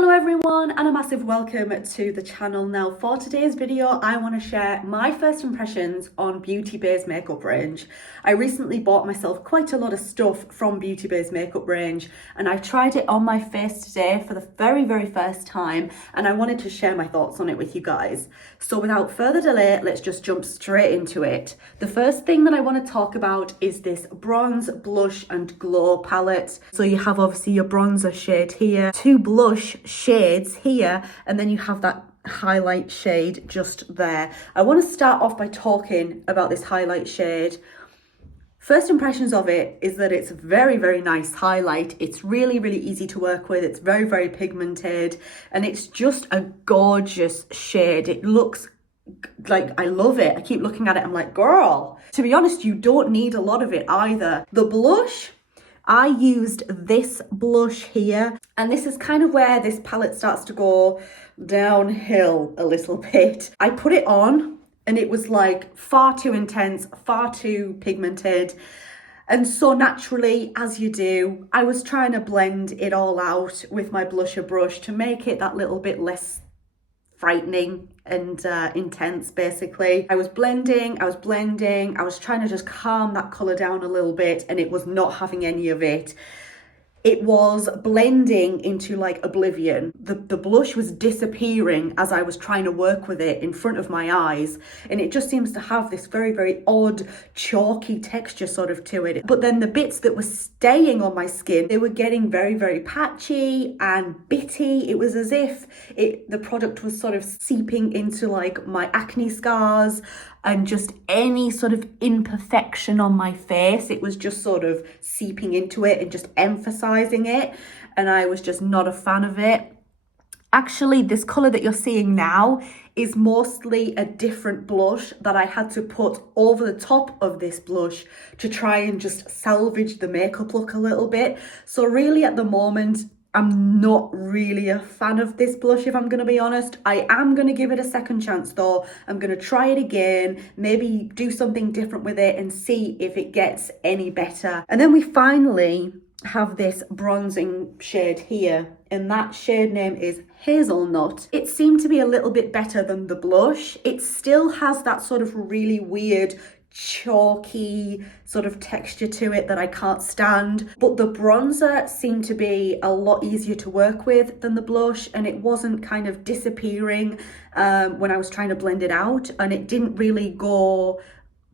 Hello everyone and a massive welcome to the channel. Now for today's video I want to share my first impressions on Beauty Bay's makeup range. I recently bought myself quite a lot of stuff from Beauty Bay's makeup range and I tried it on my face today for the very first time and I wanted to share my thoughts on it with you guys. So without further delay, let's just jump straight into it. The first thing that I want to talk about is this bronze, blush and glow palette. So you have obviously your bronzer shade here, two blush shades here, and then you have that highlight shade just there. I want to start off by talking about this highlight shade. First impressions of it is that it's a very nice highlight. It's really easy to work with. It's very pigmented and it's just a gorgeous shade. It looks like, I love it. I keep looking at it, I'm like, girl. To be honest, you don't need a lot of it either. The blush, I used this blush here, and this is kind of where this palette starts to go downhill a little bit. I put it on and it was like far too intense, far too pigmented. And so naturally, as you do, I was trying to blend it all out with my blusher brush to make it that little bit less frightening and intense. Basically, I was blending, I was trying to just calm that colour down a little bit, and it was not having any of it. It was blending into like oblivion. The blush was disappearing as I was trying to work with it in front of my eyes, and it just seems to have this very odd chalky texture sort of to it. But then the bits that were staying on my skin, they were getting very patchy and bitty. It was as if the product was sort of seeping into like my acne scars and just any sort of imperfection on my face. It was just sort of seeping into it and just emphasizing it, and I was just not a fan of it. Actually, this color that you're seeing now is mostly a different blush that I had to put over the top of this blush to try and just salvage the makeup look a little bit. So really at the moment, I'm not really a fan of this blush, if I'm going to be honest. I am going to give it a second chance though. I'm going to try it again, maybe do something different with it and see if it gets any better. And then we finally have this bronzing shade here, and that shade name is Hazelnut. It seemed to be a little bit better than the blush. It still has that sort of really weird chalky sort of texture to it that I can't stand, but the bronzer seemed to be a lot easier to work with than the blush, and it wasn't kind of disappearing when I was trying to blend it out, and it didn't really go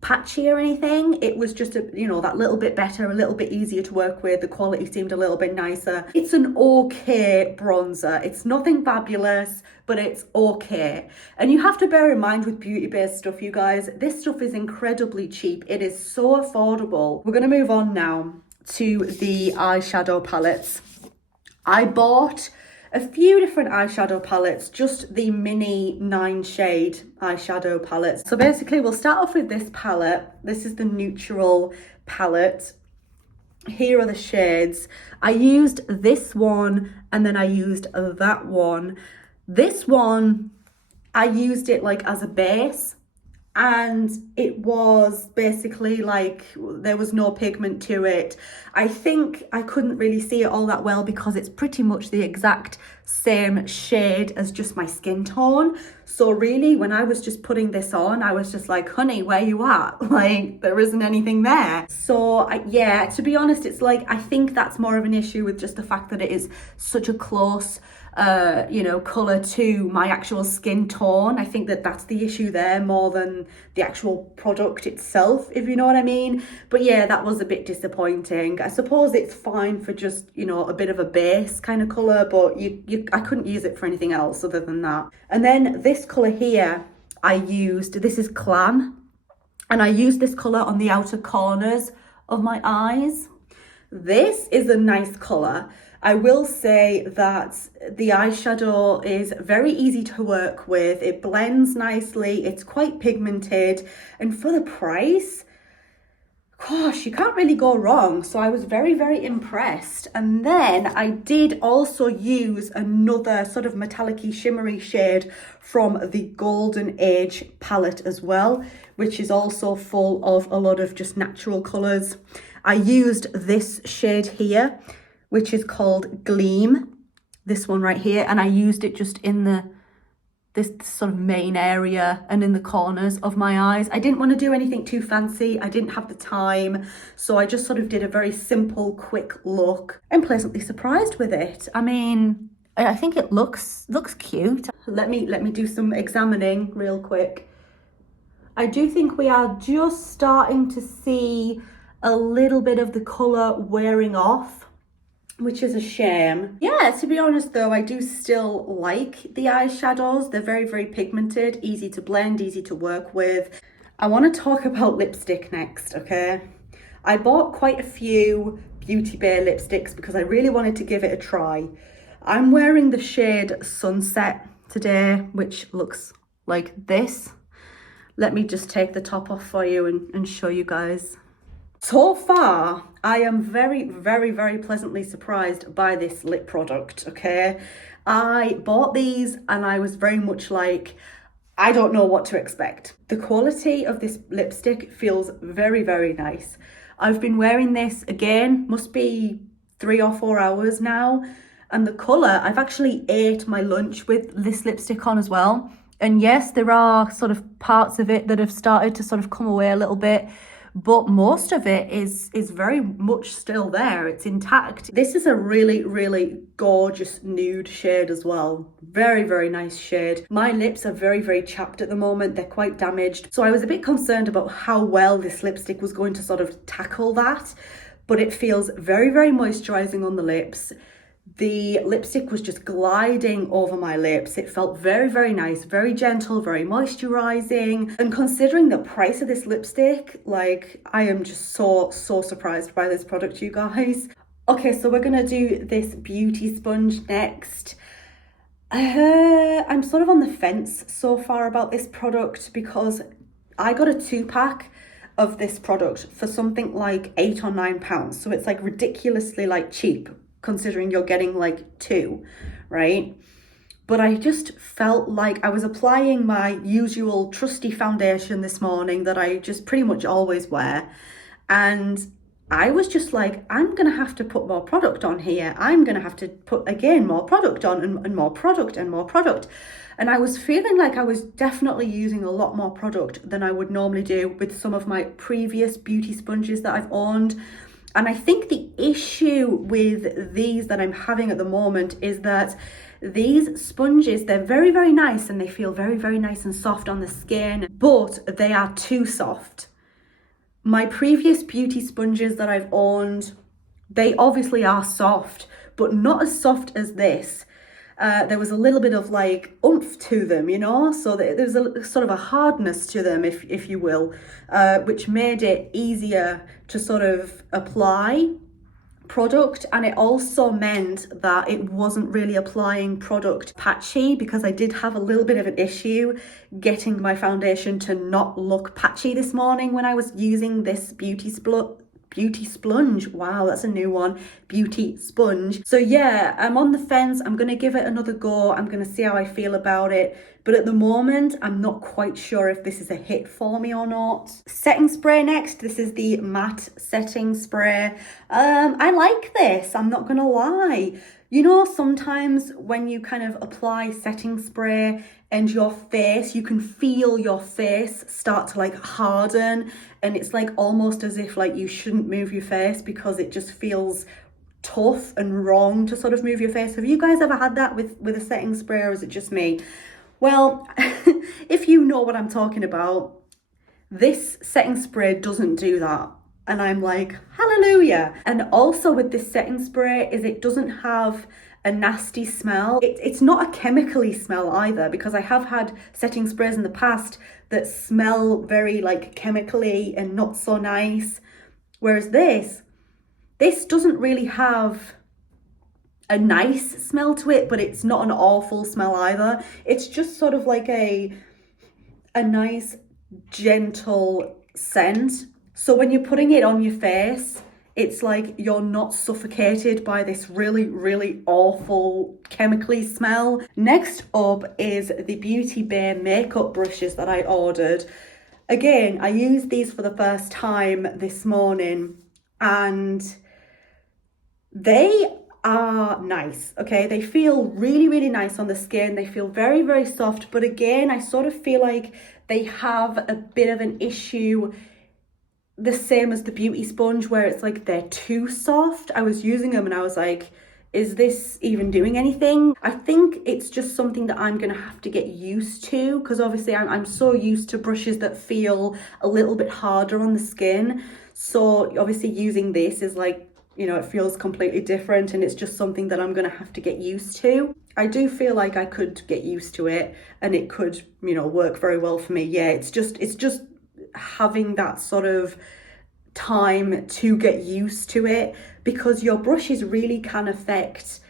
patchy or anything. It was just that little bit better, a little bit easier to work with. The quality seemed a little bit nicer. It's an okay bronzer. It's nothing fabulous, but it's okay. And you have to bear in mind with Beauty Bay's stuff, you guys, this stuff is incredibly cheap. It is so affordable. We're going to move on now to the eyeshadow palettes. I bought a few different eyeshadow palettes, just the mini 9 shade eyeshadow palettes. So basically we'll start off with this palette. This is the neutral palette. Here are the shades. I used this one and then I used that one. This one, I used it like as a base, and it was basically like there was no pigment to it. I think I couldn't really see it all that well because it's pretty much the exact same shade as just my skin tone. So really when I was just putting this on, I was just like, honey, where you at? Like there isn't anything there. So yeah, to be honest, it's like I think that's more of an issue with just the fact that it is such a close color to my actual skin tone. I think that that's the issue there more than the actual product itself, if you know what I mean. But yeah, that was a bit disappointing. I suppose it's fine for just a bit of a base kind of color, but I couldn't use it for anything else other than that. And then this color here I used, this is Clam, and I used this color on the outer corners of my eyes. This is a nice color. I will say that the eyeshadow is very easy to work with. It blends nicely. It's quite pigmented. And for the price, gosh, you can't really go wrong. So I was very impressed. And then I did also use another sort of metallic-y shimmery shade from the Golden Age palette as well, which is also full of a lot of just natural colors. I used this shade here, which is called Gleam. this one right here, and I used it just in this sort of main area and in the corners of my eyes. I didn't want to do anything too fancy. I didn't have the time. So I just sort of did a very simple, quick look. I'm pleasantly surprised with it. I mean, I think it looks cute. Let me do some examining real quick. I do think we are just starting to see a little bit of the colour wearing off, which is a shame. Yeah, to be honest though, I do still like the eyeshadows. They're very, very pigmented, easy to blend, easy to work with. I want to talk about lipstick next, okay? I bought quite a few Beauty Bay lipsticks because I really wanted to give it a try. I'm wearing the shade Sunset today, which looks like this. Let me just take the top off for you and show you guys. So far, I am very, very, very pleasantly surprised by this lip product, okay? I bought these and I was very much like, I don't know what to expect. The quality of this lipstick feels very, very nice. I've been wearing this again, must be 3 or 4 hours now. And the colour, I've actually ate my lunch with this lipstick on as well. And yes, there are sort of parts of it that have started to sort of come away a little bit, but most of it is very much still there. It's intact. This is a really, really gorgeous nude shade as well. Very, very nice shade. My lips are very, very chapped at the moment. They're quite damaged. So I was a bit concerned about how well this lipstick was going to sort of tackle that, but it feels very, very moisturizing on the lips. The lipstick was just gliding over my lips. It felt very, very nice, very gentle, very moisturizing. And considering the price of this lipstick, like, I am just so surprised by this product, you guys. Okay, so we're gonna do this beauty sponge next. I'm sort of on the fence so far about this product because I got a 2-pack of this product for something like £8 or £9. So it's like ridiculously like cheap, considering you're getting like 2, right? But I just felt like I was applying my usual trusty foundation this morning that I just pretty much always wear. And I was just like, I'm gonna have to put more product on here. I'm gonna have to put, again, more product on and more product and more product. And I was feeling like I was definitely using a lot more product than I would normally do with some of my previous beauty sponges that I've owned. And I think the issue with these that I'm having at the moment is that these sponges, they're very, very nice and they feel very, very nice and soft on the skin, but they are too soft. My previous beauty sponges that I've owned, they obviously are soft, but not as soft as this. There was a little bit of like oomph to them, you know, so there's a sort of a hardness to them, if you will, which made it easier to sort of apply product. And it also meant that it wasn't really applying product patchy, because I did have a little bit of an issue getting my foundation to not look patchy this morning when I was using this beauty sponge. Wow, that's a new one. Beauty sponge. So yeah, I'm on the fence. I'm gonna give it another go. I'm gonna see how I feel about it. But at the moment, I'm not quite sure if this is a hit for me or not. Setting spray next. This is the matte setting spray. I like this, I'm not gonna lie. You know, sometimes when you kind of apply setting spray and your face, you can feel your face start to like harden, and it's like almost as if like you shouldn't move your face because it just feels tough and wrong to sort of move your face. Have you guys ever had that with a setting spray, or is it just me? Well, if you know what I'm talking about, this setting spray doesn't do that. And I'm like, hallelujah. And also with this setting spray is it doesn't have a nasty smell. It's not a chemically smell either, because I have had setting sprays in the past that smell very like chemically and not so nice. Whereas this doesn't really have a nice smell to it, but it's not an awful smell either. It's just sort of like a nice, gentle scent. So when you're putting it on your face, it's like you're not suffocated by this really, really awful chemically smell. Next up is the Beauty Bay makeup brushes that I ordered. Again, I used these for the first time this morning, and they are nice, okay? They feel really, really nice on the skin. They feel very, very soft. But again, I sort of feel like they have a bit of an issue, the same as the beauty sponge, where it's like they're too soft. I was using them and I was like, is this even doing anything? I think it's just something that I'm gonna have to get used to, because obviously I'm so used to brushes that feel a little bit harder on the skin. So obviously using this is like, you know, it feels completely different, and it's just something that I'm gonna have to get used to. I do feel like I could get used to it and it could, you know, work very well for me. Yeah, it's just having that sort of time to get used to it, because your brushes really can affect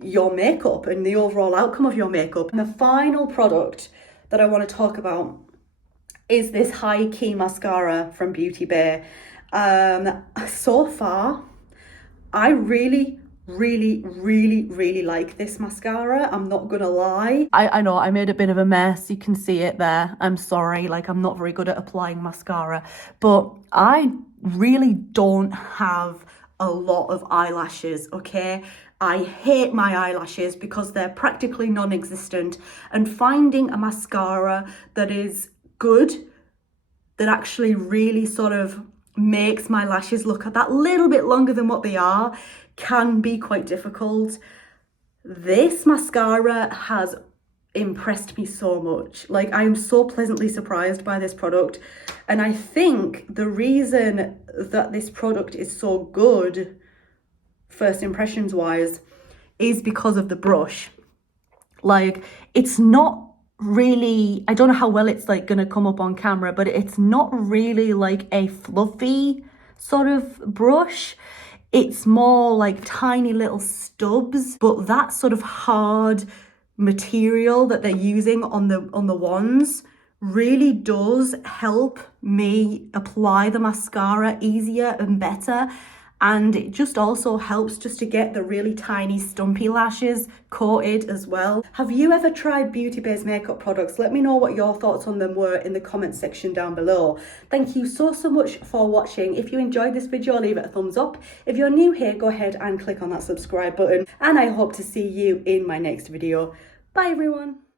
your makeup and the overall outcome of your makeup. And the final product that I want to talk about is this high key mascara from Beauty Bay. So far, I really like this mascara. I'm not gonna lie. I know I made a bit of a mess. You can see it there. I'm sorry, like I'm not very good at applying mascara, but I really don't have a lot of eyelashes, okay? I hate my eyelashes because they're practically non-existent, and finding a mascara that is good, that actually really sort of makes my lashes look that little bit longer than what they are, can be quite difficult. This mascara has impressed me so much. Like, I am so pleasantly surprised by this product, and I think the reason that this product is so good, first impressions wise, is because of the brush. Like, it's not really, I don't know how well it's like gonna come up on camera, but it's not really like a fluffy sort of brush. It's more like tiny little stubs, but that sort of hard material that they're using on the wands really does help me apply the mascara easier and better. And it just also helps just to get the really tiny stumpy lashes coated as well. Have you ever tried Beauty Bay's makeup products? Let me know what your thoughts on them were in the comment section down below. Thank you so much for watching. If you enjoyed this video, leave it a thumbs up. If you're new here, go ahead and click on that subscribe button. And I hope to see you in my next video. Bye everyone.